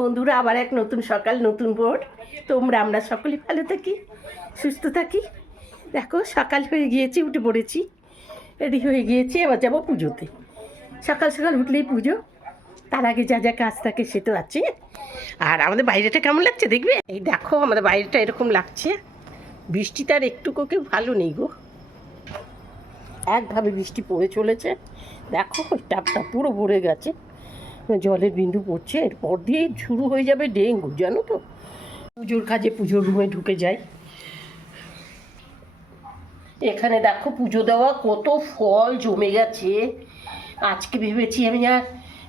বন্ধুরা, আবার এক নতুন সকাল, নতুন বোর্ড তোমরা, আমরা সকলেই ভালো থাকি, সুস্থ থাকি। দেখো, সকাল হয়ে গিয়েছি, উঠে পড়েছি। রেডি হয়ে গিয়েছি, এবার যাব পুজোতে। সকাল সকাল উঠলেই পুজো। তার আগে যা যা কাজ থাকে সে তো আছে। আর আমাদের বাইরেটা কেমন লাগছে দেখবে? এই দেখো, আমাদের বাইরেটা এরকম লাগছে। বৃষ্টিটা আর একটু কোকে ভালো নেই গো। একভাবে বৃষ্টি পড়ে চলেছে। দেখো টাপটা পুরো ভরে গেছে। জলের বিন্দু পড়ছে এরপর দিয়ে শুরু হয়ে যাবে ডেঙ্গু জানো তো? পুজোর কাজে পুজোর রুমে ঢুকে যাই। এখানে দেখো পুজো দেওয়া কত ফল জমে গেছে। আজকে ভেবেছি আমি আর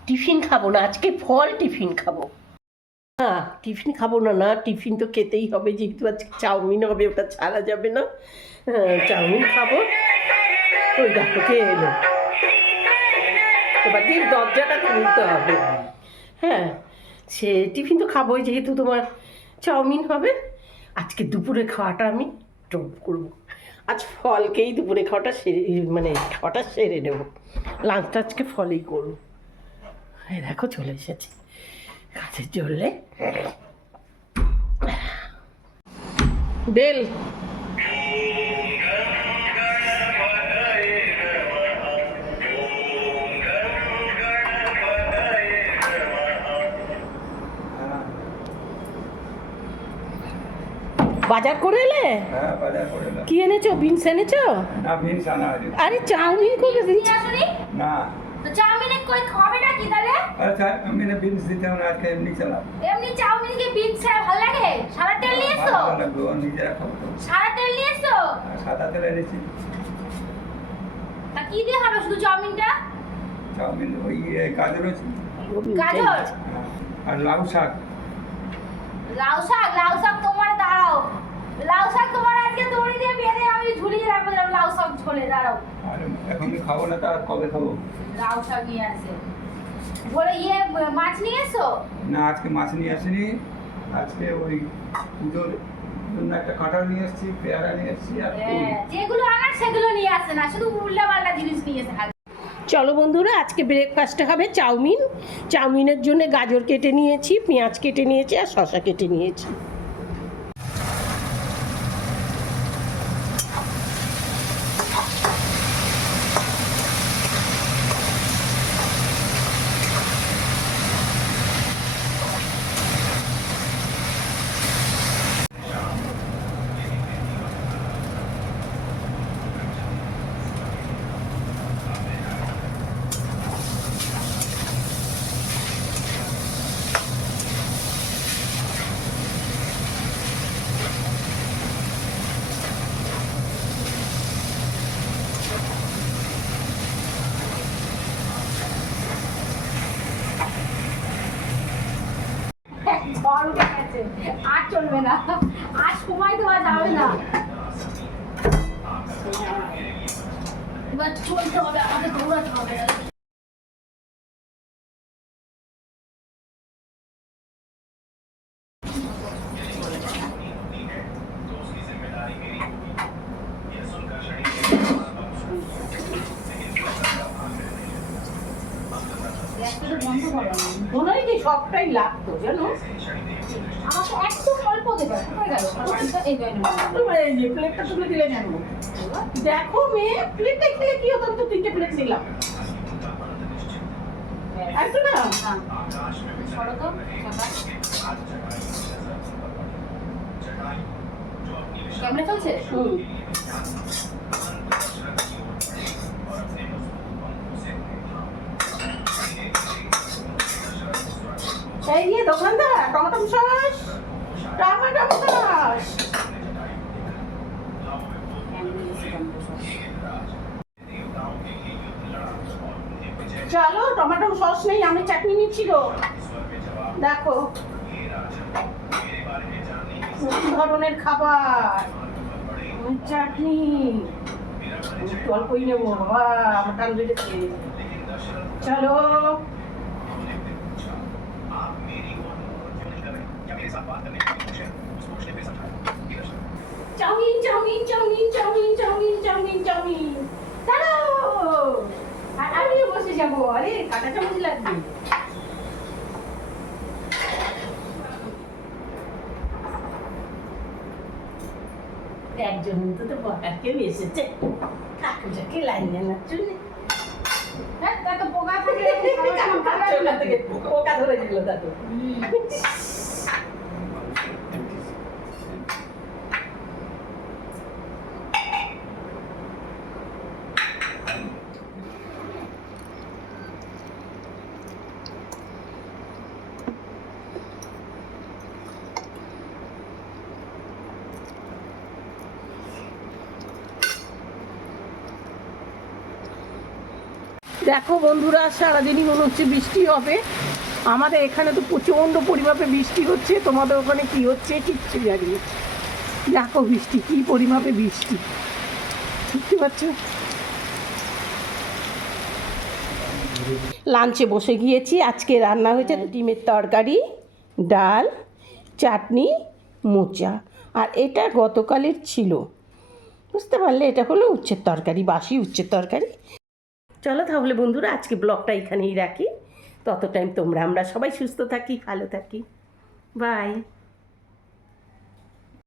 টিফিন খাব না আজকে ফল টিফিন খাব। না টিফিন খাব না না টিফিন তো খেতেই হবে যেহেতু আজকে চাউমিন হবে ওটা ছাড়া যাবে না। হ্যাঁ, চাউমিন খাব। ওই দেখো কে এলো। দিয়ে দরজাটা খুলতে হবে? হ্যাঁ সে টিফিন তো খাবোই যেহেতু তোমার চাউমিন হবে। আজকে দুপুরে খাওয়াটা আমি ড্রপ করব। আজ ফলকেই দুপুরে খাওয়াটা সেরে মানে খাওয়াটা সেরে নেব। লাঞ্চটা আজকে ফলেই করব। এই দেখো চলে এসেছে কাজের জন্যে। বেল। বাজার করে এলে? হ্যাঁ। কি এনেছো? বিনস এনেছো? না বিনস আনা আরে চাউমিন করে দিচ্ছি না। তো চাউমিনে কই খাবে না কি তাহলে আমি বিনস দিতে হবে আজকে এমনি চালাম এমনি চাউমিন কি ভালো লাগে? সাদা তেল নিয়ে এসো। ভালো লাগবে ও নিজেরা খাব তো। সাদা তেল নিয়ে এসো। আর সাদা তেল এনেছি। তা কি দিয়ে হবে শুধু চাউমিনটা? চাউমিন ওই গাজর আছে গাজর? হ্যাঁ, আর লাউ শাক। লাউ শাক লাউ শাক তোমার দাঁড়াও। লাউ শাক তোমার আজকে দড়ি দিয়ে বেঁধে আমি ঝুলিয়ে রাখব যেরকম লাউ শাক ঝোলে দাঁড়াও। এখন খাব না তার কবে খাব? লাউ শাক নিয়ে আসে। ভোরে ইয়ে মাছ নিয়ে এসো? না আজকে মাছ নিয়ে আসিনি। আজকে ওই পুজোর জন্য একটা কাঁঠাল নিয়ে এসেছি পেয়ারা নিয়ে এসেছি আর হ্যাঁ, যেগুলো আনার সেগুলো নিয়ে আসে না শুধু উল্টা পাল্টা জিনিস নিয়ে এসে চলো বন্ধুরা আজকে ব্রেকফাস্টে হবে চাউমিন। চাউমিনের জন্য গাজর কেটে নিয়েছি পেঁয়াজ কেটে নিয়েছি আর শসা কেটে নিয়েছি ঝড় উঠে গেছে আর চলবে না। আর সময় দেওয়া যাবে না। এবার চলতে হবে আমাদের দৌড়াতে হবে গ্যাসটা বন্ধ করো না মনে হয় কি সবটাই লাগতো জানো? আমাকে একটু অল্প দেবে কোথায় গেল। এই যে প্লেটটা দিলে কেন? দেখো মেয়ে প্লেটটা খেলে কি হতো? তো তিনটে প্লেট নিলাম। একটু না? সরো তো ক্যামেরা চলছে? হুম। এই যে দোকানদার, টমেটো সস টমেটো সস চলো, টমেটো সস নেই, আমি চাটনি নিচ্ছি গো। দেখো ধরনের খাবার। চাটনি। অল্পই নেব, বাবা, আমার টান চলো। Chow mein chow mein chow mein chow mein chow mein chow mein একজন তো তো বকার কেউ এসেছে কাকুটাকে লাইন জানার জন্য পোকা ধরে দিল দাদু দেখো বন্ধুরা সারাদিনই মনে হচ্ছে বৃষ্টি হবে। আমাদের এখানে তো প্রচণ্ড পরিমাপে বৃষ্টি হচ্ছে। তোমাদের ওখানে কি হচ্ছে কিচ্ছু জানি। দেখো বৃষ্টি কি পরিমাপে বৃষ্টি। বুঝতে পারছ? লাঞ্চে বসে গিয়েছি। আজকে রান্না হয়েছে ডিমের তরকারি ডাল চাটনি মোচা। আর এটা গতকালের ছিল। বুঝতে পারলে এটা হলো উচ্ছের তরকারি বাসি উচ্ছের তরকারি। চলো তাহলে বন্ধুরা, আজকে ব্লগটা এখানেই রাখি। তত টাইম তোমরা, আমরা সবাই সুস্থ থাকি, ভালো থাকি। বাই।